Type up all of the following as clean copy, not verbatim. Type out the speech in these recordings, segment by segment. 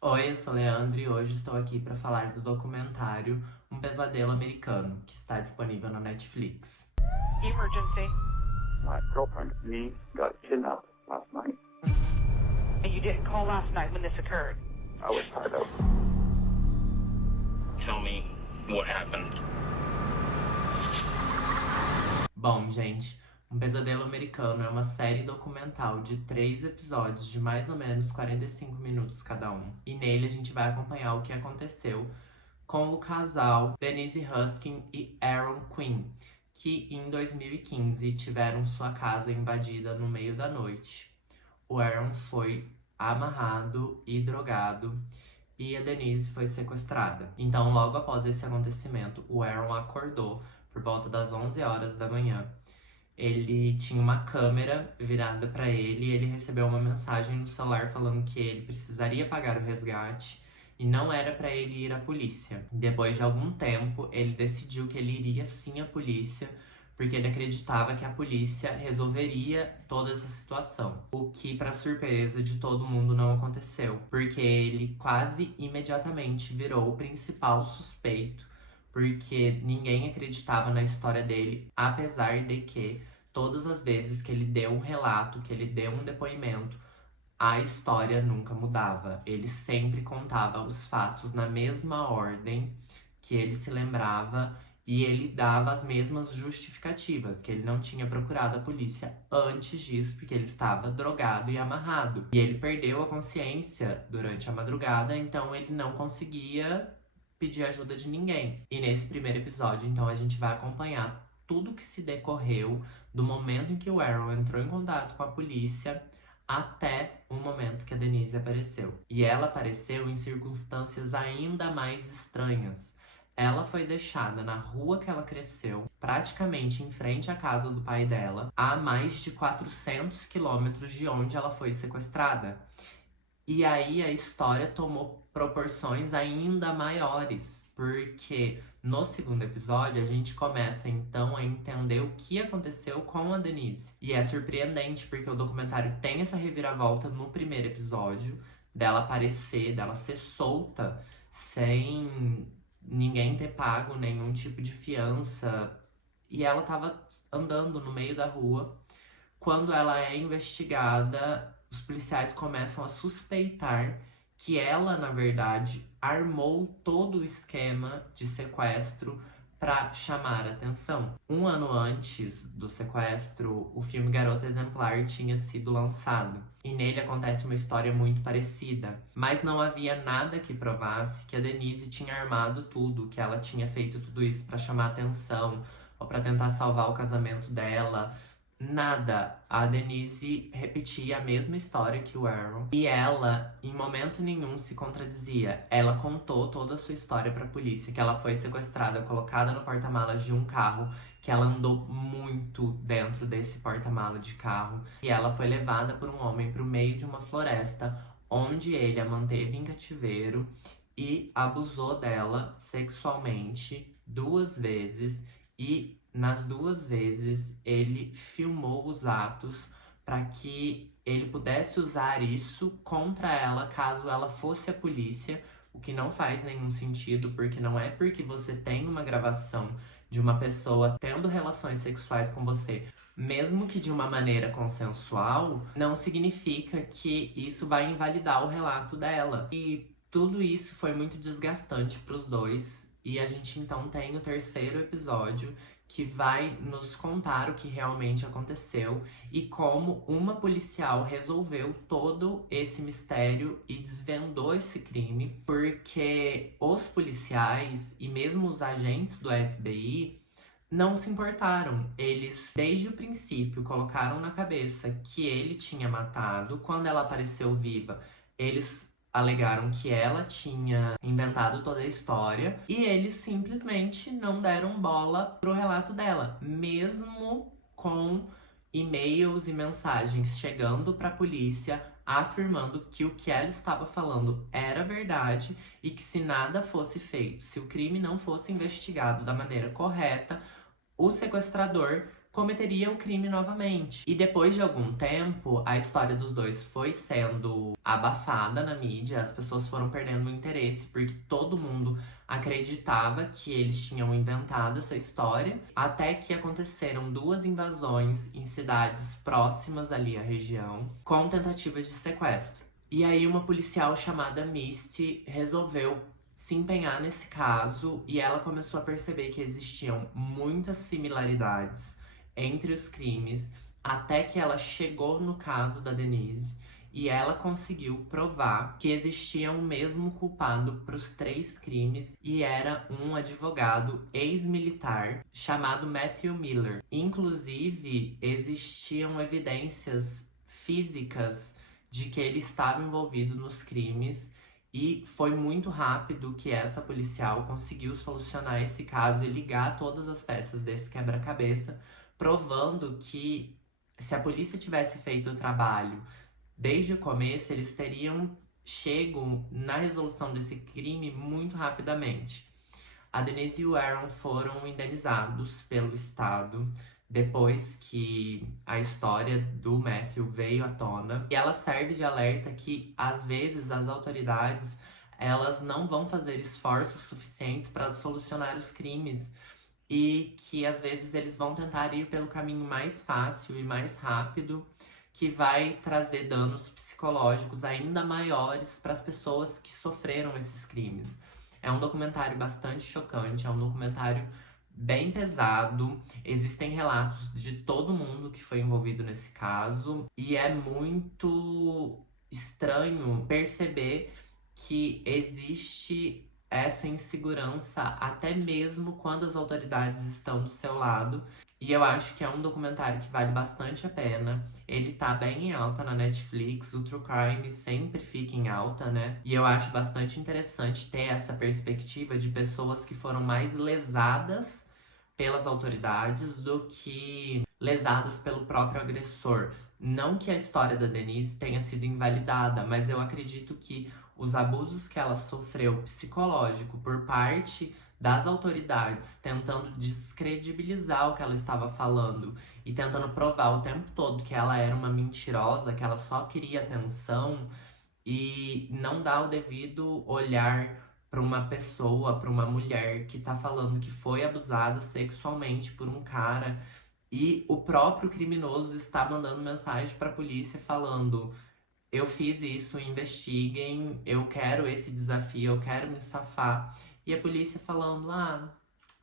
Oi, eu sou Leandro e hoje estou aqui para falar do documentário Um Pesadelo Americano, que está disponível na Netflix. Emergency. My girlfriend and me got kidnapped last night. And you didn't call last night when this occurred. I was tied up. Tell me what happened. Bom, gente, Um Pesadelo Americano é uma série documental de 3 episódios de mais ou menos 45 minutos cada um. E nele a gente vai acompanhar o que aconteceu com o casal Denise Huskin e Aaron Quinn, que em 2015 tiveram sua casa invadida no meio da noite. O Aaron foi amarrado e drogado e a Denise foi sequestrada. Então, logo após esse acontecimento, o Aaron acordou por volta das 11 horas da manhã. Ele tinha uma câmera virada para ele e ele recebeu uma mensagem no celular falando que ele precisaria pagar o resgate e não era para ele ir à polícia. Depois de algum tempo, ele decidiu que ele iria sim à polícia, porque ele acreditava que a polícia resolveria toda essa situação. O que, para surpresa de todo mundo, não aconteceu, porque ele quase imediatamente virou o principal suspeito, porque ninguém acreditava na história dele, apesar de que todas as vezes que ele deu um relato, que ele deu um depoimento, a história nunca mudava. Ele sempre contava os fatos na mesma ordem que ele se lembrava e ele dava as mesmas justificativas, que ele não tinha procurado a polícia antes disso, porque ele estava drogado e amarrado. E ele perdeu a consciência durante a madrugada, então ele não conseguia pedir ajuda de ninguém. E nesse primeiro episódio, então, a gente vai acompanhar tudo que se decorreu do momento em que o Aaron entrou em contato com a polícia até o momento que a Denise apareceu. E ela apareceu em circunstâncias ainda mais estranhas. Ela foi deixada na rua que ela cresceu, praticamente em frente à casa do pai dela, a mais de 400 quilômetros de onde ela foi sequestrada. E aí a história tomou proporções ainda maiores, porque no segundo episódio a gente começa então a entender o que aconteceu com a Denise. E é surpreendente porque o documentário tem essa reviravolta no primeiro episódio, dela aparecer, dela ser solta, sem ninguém ter pago nenhum tipo de fiança. E ela tava andando no meio da rua. Quando ela é investigada, os policiais começam a suspeitar que ela, na verdade, armou todo o esquema de sequestro para chamar a atenção. Um ano antes do sequestro, o filme Garota Exemplar tinha sido lançado. E nele acontece uma história muito parecida. Mas não havia nada que provasse que a Denise tinha armado tudo, que ela tinha feito tudo isso para chamar a atenção ou para tentar salvar o casamento dela. Nada. A Denise repetia a mesma história que o Aaron. E ela, em momento nenhum, se contradizia. Ela contou toda a sua história pra polícia. Que ela foi sequestrada, colocada no porta-malas de um carro. Que ela andou muito dentro desse porta-malas de carro. E ela foi levada por um homem pro meio de uma floresta, onde ele a manteve em cativeiro e abusou dela sexualmente 2 vezes. E nas 2 vezes ele filmou os atos para que ele pudesse usar isso contra ela caso ela fosse a polícia, o que não faz nenhum sentido, porque não é porque você tem uma gravação de uma pessoa tendo relações sexuais com você, mesmo que de uma maneira consensual, não significa que isso vai invalidar o relato dela. E tudo isso foi muito desgastante para os dois. E a gente então tem o terceiro episódio que vai nos contar o que realmente aconteceu e como uma policial resolveu todo esse mistério e desvendou esse crime, porque os policiais e mesmo os agentes do FBI não se importaram. Eles, desde o princípio, colocaram na cabeça que ele tinha matado. Quando ela apareceu viva, eles alegaram que ela tinha inventado toda a história e eles simplesmente não deram bola pro relato dela, mesmo com e-mails e mensagens chegando para a polícia afirmando que o que ela estava falando era verdade e que se nada fosse feito, se o crime não fosse investigado da maneira correta, o sequestrador cometeria o crime novamente. E depois de algum tempo, a história dos dois foi sendo abafada na mídia, as pessoas foram perdendo o interesse, porque todo mundo acreditava que eles tinham inventado essa história, até que aconteceram 2 invasões em cidades próximas ali à região, com tentativas de sequestro. E aí uma policial chamada Misty resolveu se empenhar nesse caso e ela começou a perceber que existiam muitas similaridades entre os crimes, até que ela chegou no caso da Denise e ela conseguiu provar que existia um mesmo culpado para os 3 crimes e era um advogado ex-militar chamado Matthew Miller. Inclusive, existiam evidências físicas de que ele estava envolvido nos crimes. E foi muito rápido que essa policial conseguiu solucionar esse caso e ligar todas as peças desse quebra-cabeça, provando que se a polícia tivesse feito o trabalho desde o começo, eles teriam chego na resolução desse crime muito rapidamente. A Denise e o Aaron foram indenizados pelo Estado depois que a história do Matthew veio à tona. E ela serve de alerta que, às vezes, as autoridades elas não vão fazer esforços suficientes para solucionar os crimes e que, às vezes, eles vão tentar ir pelo caminho mais fácil e mais rápido, que vai trazer danos psicológicos ainda maiores para as pessoas que sofreram esses crimes. É um documentário bastante chocante, é um documentário bem pesado. Existem relatos de todo mundo que foi envolvido nesse caso e é muito estranho perceber que existe essa insegurança até mesmo quando as autoridades estão do seu lado. E eu acho que é um documentário que vale bastante a pena. Ele tá bem em alta na Netflix, o True Crime sempre fica em alta, né? E eu acho bastante interessante ter essa perspectiva de pessoas que foram mais lesadas pelas autoridades do que lesadas pelo próprio agressor. Não que a história da Denise tenha sido invalidada, mas eu acredito que os abusos que ela sofreu psicológico por parte das autoridades, tentando descredibilizar o que ela estava falando e tentando provar o tempo todo que ela era uma mentirosa, que ela só queria atenção e não dá o devido olhar para uma pessoa, para uma mulher que tá falando que foi abusada sexualmente por um cara e o próprio criminoso está mandando mensagem para a polícia falando: eu fiz isso, investiguem, eu quero esse desafio, eu quero me safar. E a polícia falando: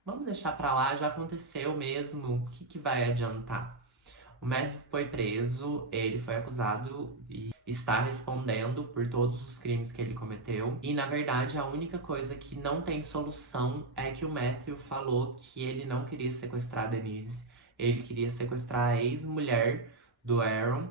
vamos deixar pra lá, já aconteceu mesmo, o que vai adiantar? O Matthew foi preso, ele foi acusado e está respondendo por todos os crimes que ele cometeu. E, na verdade, a única coisa que não tem solução é que o Matthew falou que ele não queria sequestrar a Denise. Ele queria sequestrar a ex-mulher do Aaron.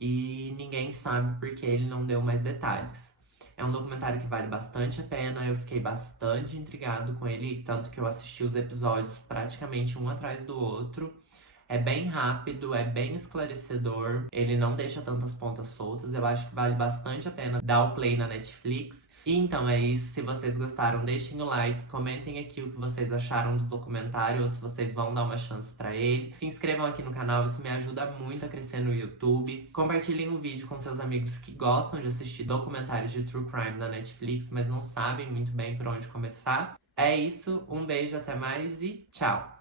E ninguém sabe porque ele não deu mais detalhes. É um documentário que vale bastante a pena, eu fiquei bastante intrigado com ele, tanto que eu assisti os episódios praticamente um atrás do outro. É bem rápido, é bem esclarecedor, ele não deixa tantas pontas soltas, eu acho que vale bastante a pena dar o play na Netflix. E então é isso, se vocês gostaram, deixem o like, comentem aqui o que vocês acharam do documentário, ou se vocês vão dar uma chance pra ele. Se inscrevam aqui no canal, isso me ajuda muito a crescer no YouTube. Compartilhem o vídeo com seus amigos que gostam de assistir documentários de True Crime na Netflix, mas não sabem muito bem por onde começar. É isso, um beijo, até mais e tchau!